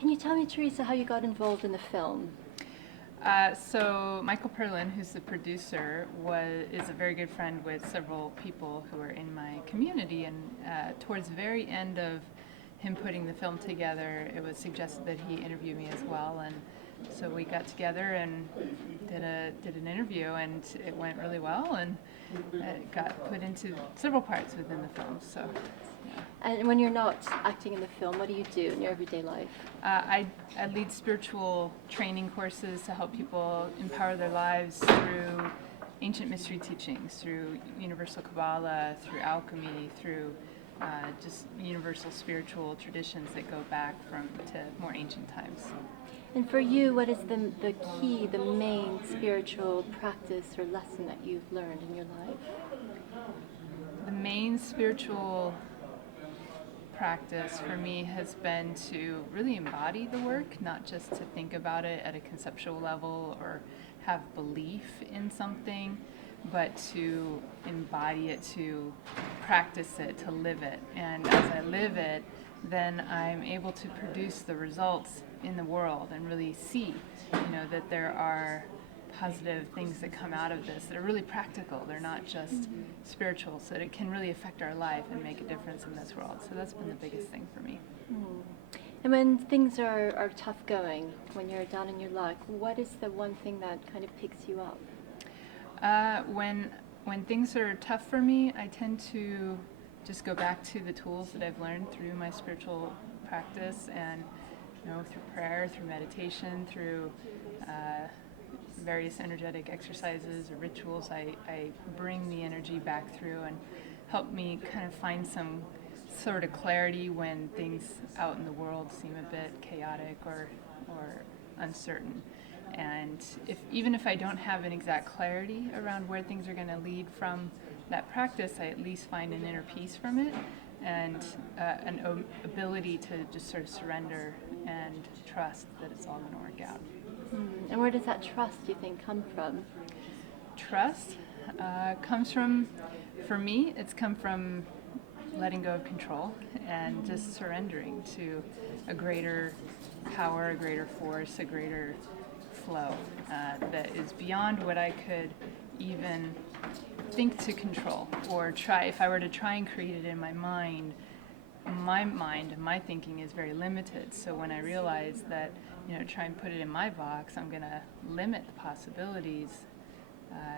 Can you tell me, Theresa, how you got involved in the film? So Michael Perlin, who's the producer, is a very good friend with several people who are in my community. And towards the very end of him putting the film together, it was suggested that he interview me as well. And so we got together and did an interview, and it went really well. And it got put into several parts within the film. So. Yeah. And when you're not acting in the film, what do you do in your everyday life? I lead spiritual training courses to help people empower their lives through ancient mystery teachings, through universal Kabbalah, through alchemy, through just universal spiritual traditions that go back to more ancient times. And for you, what is the key, the main spiritual practice or lesson that you've learned in your life? The main spiritual practice for me has been to really embody the work, not just to think about it at a conceptual level or have belief in something, but to embody it, to practice it, to live it. And as I live it, then I'm able to produce the results in the world and really see, that there are positive things that come out of this that are really practical. They're not just spiritual, so that it can really affect our life and make a difference in this world. So that's been the biggest thing for me. And when things are tough going, when you're down in your luck, what is the one thing that kind of picks you up? When things are tough for me, I tend to just go back to the tools that I've learned through my spiritual practice, and through prayer, through meditation, through various energetic exercises or rituals. I bring the energy back through and help me kind of find some sort of clarity when things out in the world seem a bit chaotic or uncertain. And even if I don't have an exact clarity around where things are going to lead from that practice, I at least find an inner peace from it, and an ability to just sort of surrender and trust that it's all going to work out. And where does that trust, do you think, come from? Trust comes from, for me, it's come from letting go of control and just surrendering to a greater power, a greater force, a greater flow that is beyond what I could even think to control or try. If I were to try and create it in my mind, my thinking is very limited. So when I realize that, try and put it in my box, I'm going to limit the possibilities.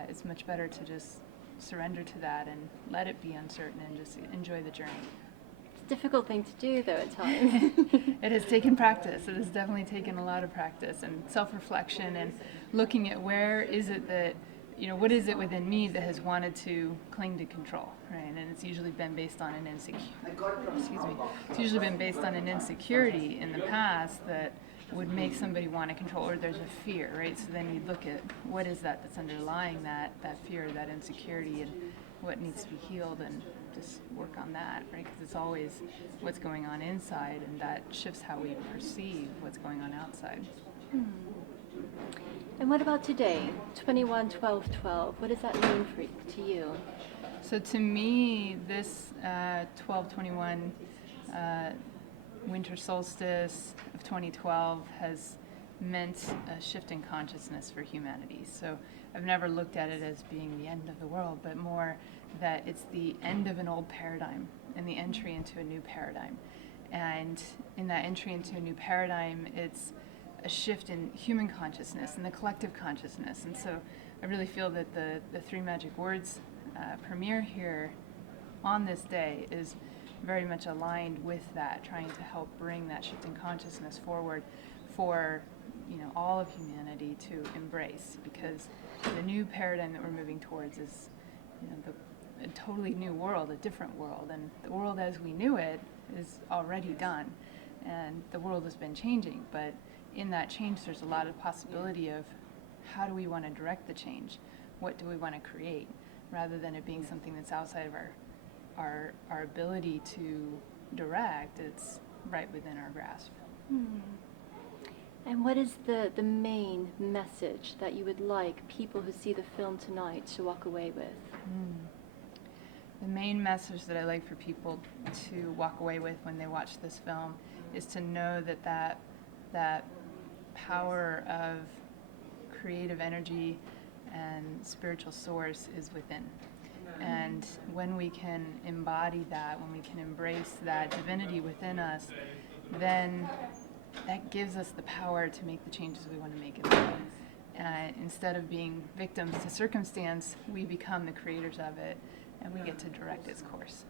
It's much better to just surrender to that and let it be uncertain and just enjoy the journey. It's a difficult thing to do, though, at times. It has taken practice. It has definitely taken a lot of practice and self-reflection and looking at where is it that, what is it within me that has wanted to cling to control, right? And it's usually been based on an It's usually been based on an insecurity in the past that would make somebody want to control, or there's a fear, right? So then you look at what is that's underlying that fear, that insecurity, and what needs to be healed, and just work on that, right? Because it's always what's going on inside, and that shifts how we perceive what's going on outside. And what about today, 21/12/12? What does that mean to you? So to me, this 12/21 winter solstice of 2012 has meant a shift in consciousness for humanity. So I've never looked at it as being the end of the world, but more that it's the end of an old paradigm and the entry into a new paradigm. And in that entry into a new paradigm, it's a shift in human consciousness and the collective consciousness. And so I really feel that the three magic words premiere here on this day is very much aligned with that, trying to help bring that shift in consciousness forward for all of humanity to embrace, because the new paradigm that we're moving towards is a totally new world, a different world, and the world as we knew it is already done, and the world has been changing, but in that change there's a lot of possibility of how do we want to direct the change, what do we want to create, rather than it being something that's outside of our ability to direct. It's right within our grasp. And what is the main message that you would like people who see the film tonight to walk away with? The main message that I like for people to walk away with when they watch this film is to know that that power of creative energy and spiritual source is within. And when we can embody that, when we can embrace that divinity within us, then that gives us the power to make the changes we want to make in the world. Instead of being victims to circumstance, we become the creators of it, and we get to direct its course.